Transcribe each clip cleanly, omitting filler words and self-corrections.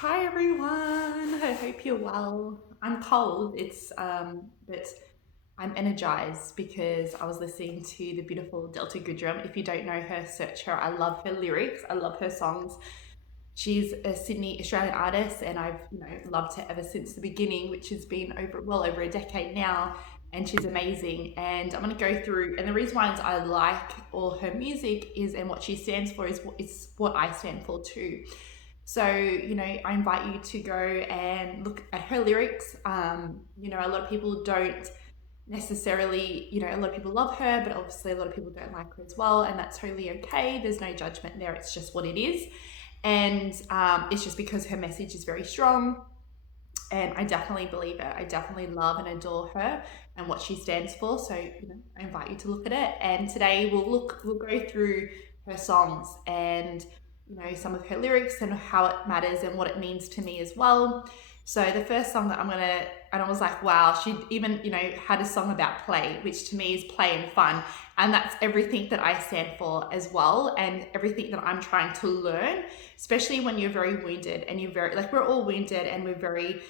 Hi everyone. I hope you're well. I'm cold. But I'm energized because I was listening to the beautiful Delta Goodrem. If you don't know her, search her. I love her lyrics. I love her songs. She's a Sydney Australian artist, and I've loved her ever since the beginning, which has been over a decade now. And she's amazing. And I'm going to go through. And the reason why I like all her music is, and what she stands for is what I stand for too. So, I invite you to go and look at her lyrics. A lot of people don't necessarily, a lot of people love her, but obviously a lot of people don't like her as well. And that's totally okay. There's no judgment there. It's just what it is. And it's just because her message is very strong. And I definitely believe it. I definitely love and adore her and what she stands for. So, I invite you to look at it. And today we'll go through her songs and some of her lyrics and how it matters and what it means to me as well. So the first song that and I was like, wow, she even, had a song about play, which to me is play and fun. And that's everything that I stand for as well. And everything that I'm trying to learn, especially when you're very wounded and we're all wounded and we're very,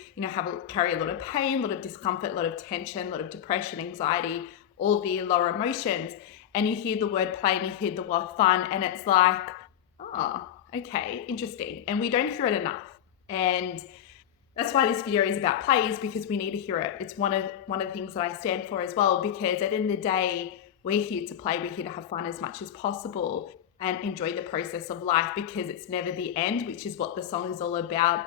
carry a lot of pain, a lot of discomfort, a lot of tension, a lot of depression, anxiety, all the lower emotions. And you hear the word play and you hear the word fun, and it's like, oh, okay, interesting. And we don't hear it enough. And that's why this video is about plays, because we need to hear it. It's one of the things that I stand for as well, because at the end of the day, we're here to play, we're here to have fun as much as possible and enjoy the process of life, because it's never the end, which is what the song is all about,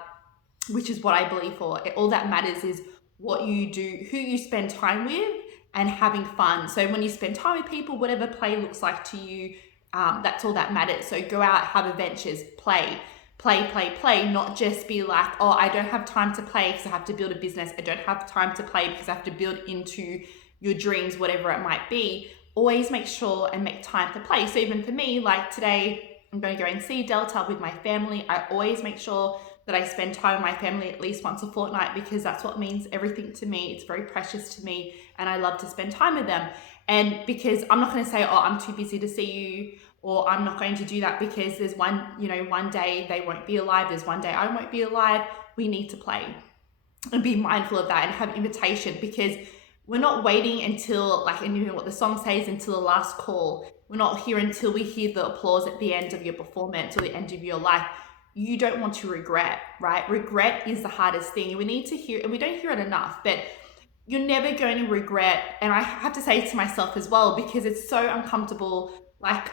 which is what I believe for. All that matters is what you do, who you spend time with, and having fun. So when you spend time with people, whatever play looks like to you, that's all that matters. So go out, have adventures, play, not just be like, oh, I don't have time to play because I have to build a business. I don't have time to play because I have to build into your dreams, whatever it might be. Always make sure and make time to play. So even for me, like today, I'm going to go and see Delta with my family. I always make sure that I spend time with my family at least once a fortnight, because that's what means everything to me. It's very precious to me, and I love to spend time with them. And because I'm not going to say, oh, I'm too busy to see you, or I'm not going to do that because there's one day they won't be alive, there's one day I won't be alive. We need to play and be mindful of that and have invitation, because we're not waiting until, like, and you know what the song says, until the last call. We're not here until we hear the applause at the end of your performance or the end of your life. You don't want to regret, right? Regret is the hardest thing. We need to hear, and we don't hear it enough, but you're never going to regret. And I have to say it to myself as well, because it's so uncomfortable. Like,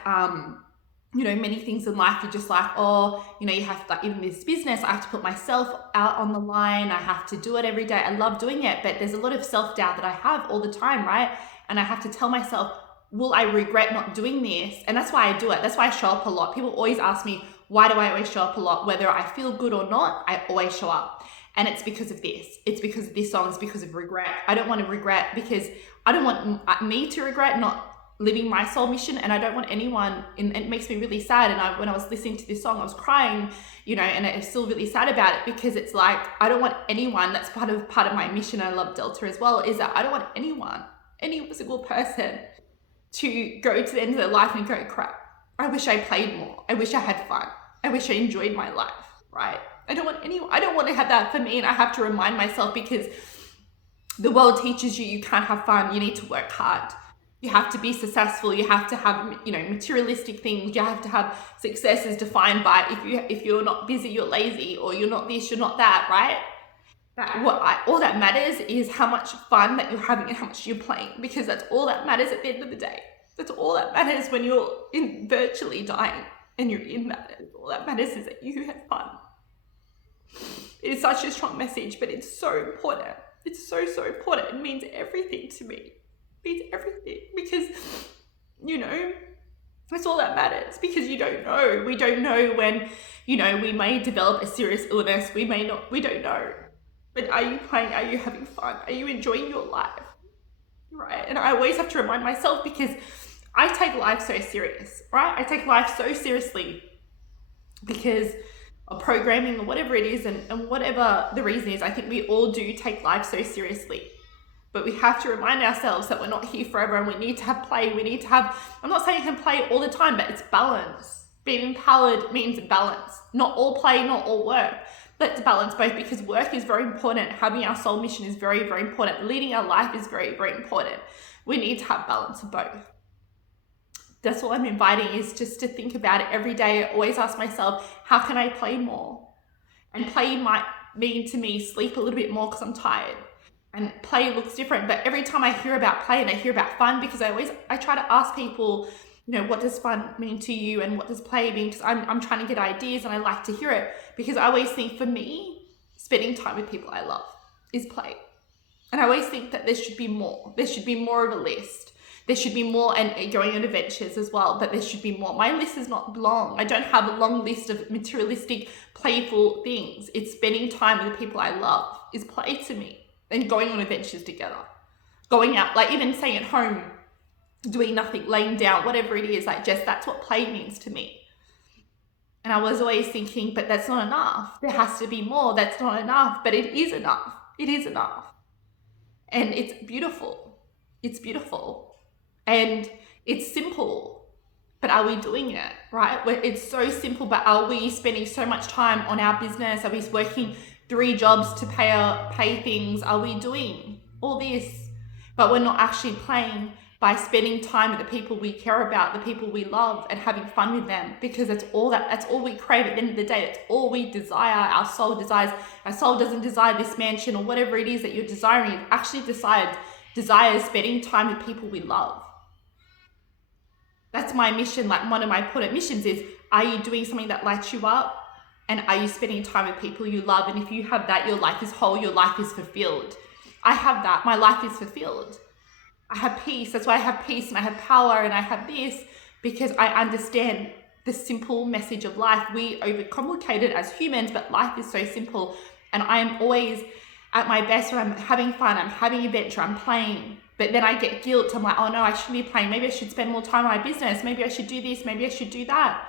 many things in life, you're just like, oh, you have to, like, even this business, I have to put myself out on the line. I have to do it every day. I love doing it, but there's a lot of self-doubt that I have all the time, right? And I have to tell myself, will I regret not doing this? And that's why I do it. That's why I show up a lot. People always ask me, why do I always show up a lot? Whether I feel good or not, I always show up. And it's because of this. It's because of this song. It's because of regret. I don't want to regret, because I don't want me to regret not living my soul mission, and I don't want anyone, and it makes me really sad. And when I was listening to this song, I was crying, and I'm still really sad about it, because it's like, I don't want anyone, that's part of my mission, and I love Delta as well, is that I don't want anyone, any single person, to go to the end of their life and go, crap, I wish I played more, I wish I had fun, I wish I enjoyed my life, right? I don't want to have that for me. And I have to remind myself, because the world teaches you can't have fun, you need to work hard. You have to be successful. You have to have, materialistic things. You have to have successes defined by, if you're not busy, you're lazy, or you're not this, you're not that, right? All that matters is how much fun that you're having and how much you're playing, because that's all that matters at the end of the day. That's all that matters when you're virtually dying and you're in that. All that matters is that you have fun. It is such a strong message, but it's so important. It's so, so important. It means everything to me. Means everything, because that's all that matters, because we don't know when we may develop a serious illness, we don't know, but are you playing, are you having fun, are you enjoying your life, right? And I always have to remind myself, because I take life so serious, right? I take life so seriously because of programming or whatever it is, and whatever the reason is. I think we all do take life so seriously. But we have to remind ourselves that we're not here forever, and we need to have play. We need to have, I'm not saying you can play all the time, but it's balance. Being empowered means balance. Not all play, not all work. Let's balance both, because work is very important. Having our soul mission is very, very important. Leading our life is very, very important. We need to have balance of both. That's all I'm inviting, is just to think about it every day. I always ask myself, how can I play more? And play might mean to me sleep a little bit more because I'm tired. And play looks different, but every time I hear about play and I hear about fun, because I try to ask people, what does fun mean to you and what does play mean? Because I'm trying to get ideas and I like to hear it, because I always think, for me, spending time with people I love is play. And I always think that there should be more. There should be more of a list. There should be more, and going on adventures as well, but there should be more. My list is not long. I don't have a long list of materialistic, playful things. It's spending time with the people I love is play to me. And going on adventures together. Going out, like even staying at home, doing nothing, laying down, whatever it is, that's what play means to me. And I was always thinking, but that's not enough. There has to be more. That's not enough, but it is enough. It is enough. And it's beautiful. It's beautiful. And it's simple, but are we doing it, right? It's so simple, but are we spending so much time on our business? Are we working 3 jobs to pay things? Are we doing all this, but we're not actually playing by spending time with the people we care about, the people we love, and having fun with them? Because that's all we crave at the end of the day. That's all we desire. Our soul desires. Our soul doesn't desire this mansion or whatever it is that you're desiring. It actually desires spending time with people we love. That's my mission. Like, one of my important missions is, are you doing something that lights you up? And are you spending time with people you love? And if you have that, your life is whole, your life is fulfilled. I have that. My life is fulfilled. I have peace. That's why I have peace and I have power and I have this, because I understand the simple message of life. We overcomplicate it as humans, but life is so simple. And I am always at my best when I'm having fun, I'm having adventure, I'm playing. But then I get guilt. I'm like, oh no, I shouldn't be playing. Maybe I should spend more time on my business. Maybe I should do this. Maybe I should do that.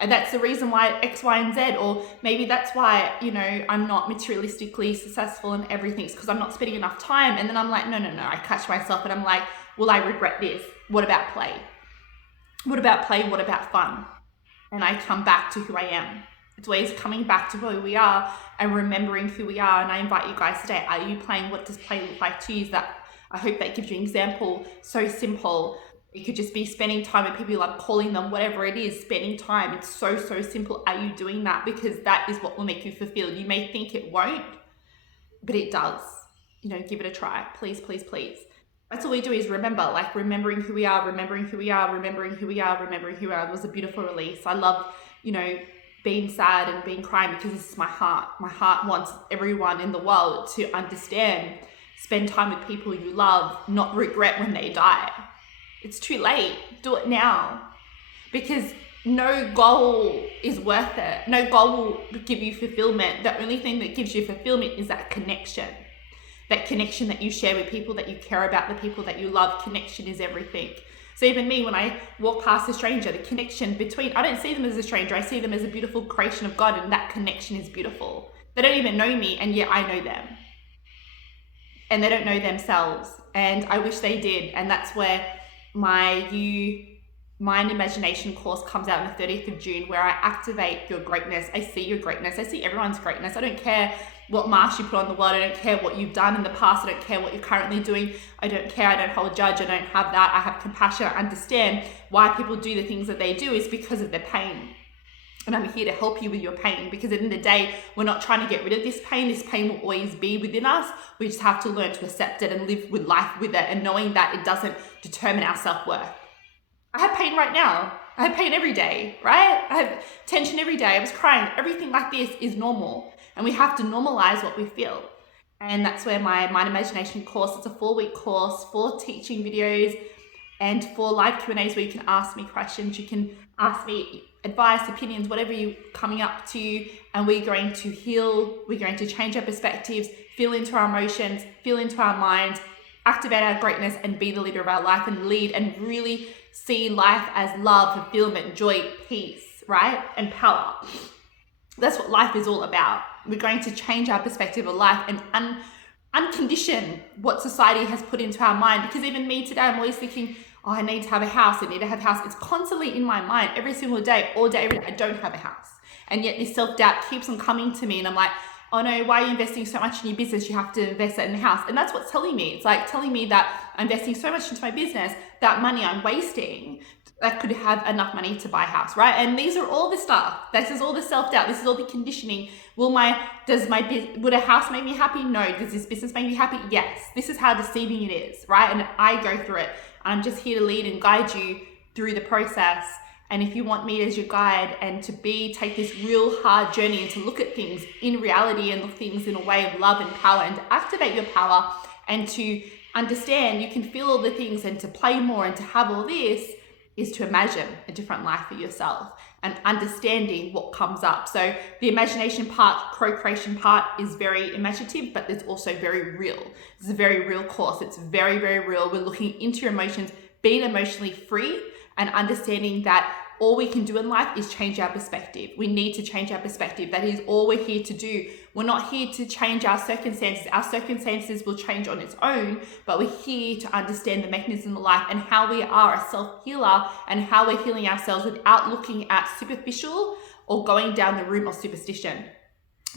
And that's the reason why X, Y, and Z. Or maybe that's why, I'm not materialistically successful in everything. It's because I'm not spending enough time. And then I'm like, no. I catch myself and I'm like, will I regret this? What about play? What about play? What about fun? And I come back to who I am. It's always coming back to who we are and remembering who we are. And I invite you guys today, are you playing? What does play look like to you? I hope that gives you an example. So simple. It could just be spending time with people you love, calling them, whatever it is, spending time. It's so, so simple. Are you doing that? Because that is what will make you fulfilled. You may think it won't, but it does. Give it a try. Please, please, please. That's all we do, is remembering who we are, remembering who we are, remembering who we are, remembering who we are. It was a beautiful release. I love, being sad and being crying, because this is my heart. My heart wants everyone in the world to understand, spend time with people you love, not regret when they die. It's too late. Do it now. Because no goal is worth it. No goal will give you fulfillment. The only thing that gives you fulfillment is that connection. That connection that you share with people that you care about, the people that you love. Connection is everything. So even me, when I walk past a stranger, the connection between, I don't see them as a stranger. I see them as a beautiful creation of God, and that connection is beautiful. They don't even know me, and yet I know them. And they don't know themselves. And I wish they did. And that's where my Mind Imagination course comes out on the 30th of June, where I activate your greatness. I see your greatness. I see everyone's greatness. I don't care what mask you put on the world. I don't care what you've done in the past. I don't care what you're currently doing. I don't care. I don't hold judge. I don't have that. I have compassion. I understand why people do the things that they do is because of their pain. And I'm here to help you with your pain, because at the end of the day, we're not trying to get rid of this pain. This pain will always be within us. We just have to learn to accept it and live with life with it, and knowing that it doesn't determine our self-worth. I have pain right now. I have pain every day, right? I have tension every day. I was crying. Everything like this is normal, and we have to normalize what we feel. And that's where my Mind Imagination course, it's a 4-week course, 4 teaching videos, and 4 live Q&As where you can ask me questions. You can ask me advice, opinions, whatever you coming up to you, and we're going to heal. We're going to change our perspectives, feel into our emotions, feel into our minds, activate our greatness, and be the leader of our life, and lead and really see life as love, fulfillment, joy, peace, right? And power. That's what life is all about. We're going to change our perspective of life and uncondition what society has put into our mind. Because even me today, I'm always thinking, oh, I need to have a house. I need to have a house. It's constantly in my mind every single day, all day, every day. I don't have a house. And yet this self-doubt keeps on coming to me. And I'm like, oh no, why are you investing so much in your business? You have to invest it in the house. And that's what's telling me. It's like telling me that I'm investing so much into my business, that money I'm wasting, that could have enough money to buy a house, right? And these are all the stuff. This is all the self-doubt. This is all the conditioning. Would a house make me happy? No. Does this business make me happy? Yes. This is how deceiving it is, right? And I go through it. I'm just here to lead and guide you through the process. And if you want me as your guide and to take this real hard journey and to look at things in reality and look at things in a way of love and power and to activate your power and to understand you can feel all the things and to play more and to have all this, is to imagine a different life for yourself and understanding what comes up. So the imagination part, co-creation part is very imaginative, but it's also very real. It's a very real course. It's very, very real. We're looking into your emotions, being emotionally free and understanding that all we can do in life is change our perspective. We need to change our perspective. That is all we're here to do. We're not here to change our circumstances. Our circumstances will change on its own, but we're here to understand the mechanism of life and how we are a self-healer and how we're healing ourselves without looking at superficial or going down the route of superstition.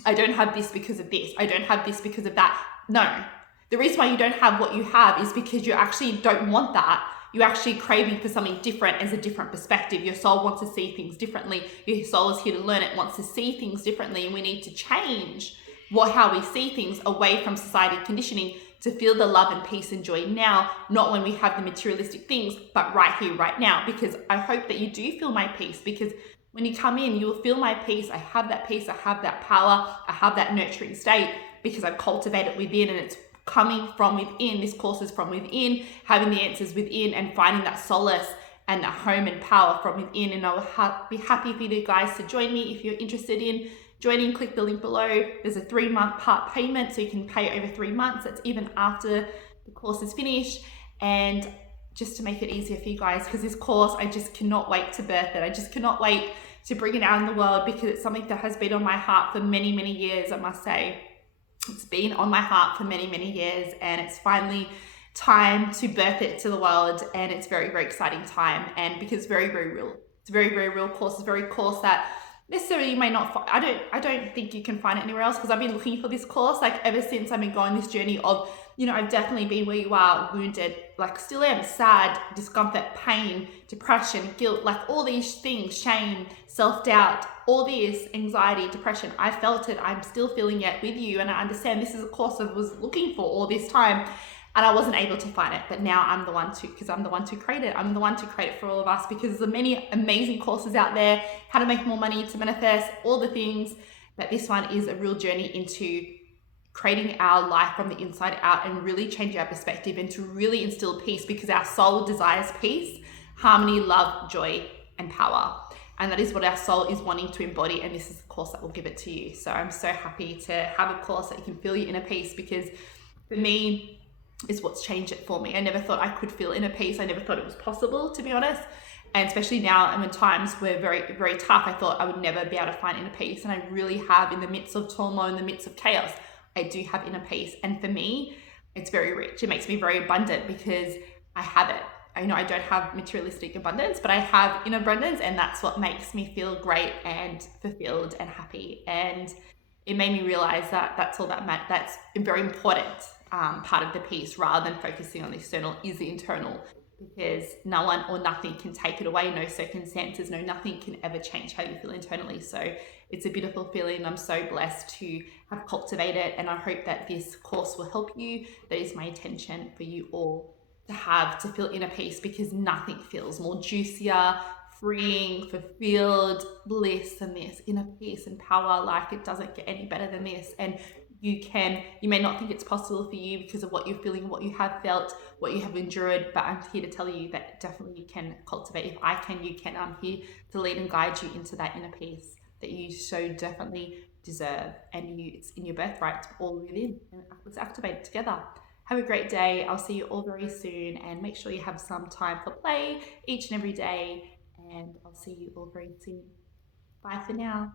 I don't have this because of this. I don't have this because of that. No. The reason why you don't have what you have is because you actually don't want that. You're actually craving for something different as a different perspective. Your soul wants to see things differently. Your soul is here to learn it, wants to see things differently. And we need to change how we see things away from society conditioning to feel the love and peace and joy now, not when we have the materialistic things, but right here, right now. Because I hope that you do feel my peace, because when you come in, you will feel my peace. I have that peace. I have that power. I have that nurturing state because I've cultivated within, and it's coming from within. This course is from within, having the answers within and finding that solace and that home and power from within. And I'll be happy for you guys to join me. If you're interested in joining, click the link below. There's a 3-month part payment, so you can pay over 3 months. That's even after the course is finished. And just to make it easier for you guys, because this course, I just cannot wait to birth it. I just cannot wait to bring it out in the world, because it's something that has been on my heart for many, many years, I must say. It's been on my heart for many, many years, and it's finally time to birth it to the world. And it's very, very exciting time. And because it's very, very real. It's a very, very real course. It's a very course that necessarily you may not find. I don't think you can find it anywhere else, because I've been looking for this course like ever since I've been going this journey of, I've definitely been where you are, wounded, like still am, sad, discomfort, pain, depression, guilt, like all these things, shame, self-doubt, all this, anxiety, depression. I felt it. I'm still feeling it with you. And I understand this is a course I was looking for all this time, and I wasn't able to find it. But now I'm the one to, because I'm the one to create it. I'm the one to create it for all of us, because there's many amazing courses out there, how to make more money, to manifest, all the things. But this one is a real journey into creating our life from the inside out and really changing our perspective and to really instill peace, because our soul desires peace, harmony, love, joy, and power. And that is what our soul is wanting to embody. And this is the course that will give it to you. So I'm so happy to have a course that you can feel your inner peace, because for me, is what's changed it for me. I never thought I could feel inner peace. I never thought it was possible, to be honest. And especially now, and when times were very, very tough, I thought I would never be able to find inner peace. And I really have, in the midst of turmoil, in the midst of chaos, I do have inner peace. And for me, it's very rich. It makes me very abundant because I have it. I know I don't have materialistic abundance, but I have inner abundance, and that's what makes me feel great and fulfilled and happy. And it made me realize that that's all that matters. That's a very important part of the piece, rather than focusing on the external, is the internal, because no one or nothing can take it away. No circumstances, nothing can ever change how you feel internally. So it's a beautiful feeling. I'm so blessed to have cultivated, and I hope that this course will help you. That is my intention for you all to feel inner peace, because nothing feels more juicier, freeing, fulfilled, bliss than this. Inner peace and power, like it doesn't get any better than this. And you may not think it's possible for you because of what you're feeling, what you have felt, what you have endured, but I'm here to tell you that definitely you can cultivate. If I can, you can. I'm here to lead and guide you into that inner peace that you so definitely deserve, and it's in your birthright, it's all within, and let's activate it together. Have a great day. I'll see you all very soon, and make sure you have some time for play each and every day, and I'll see you all very soon. Bye for now.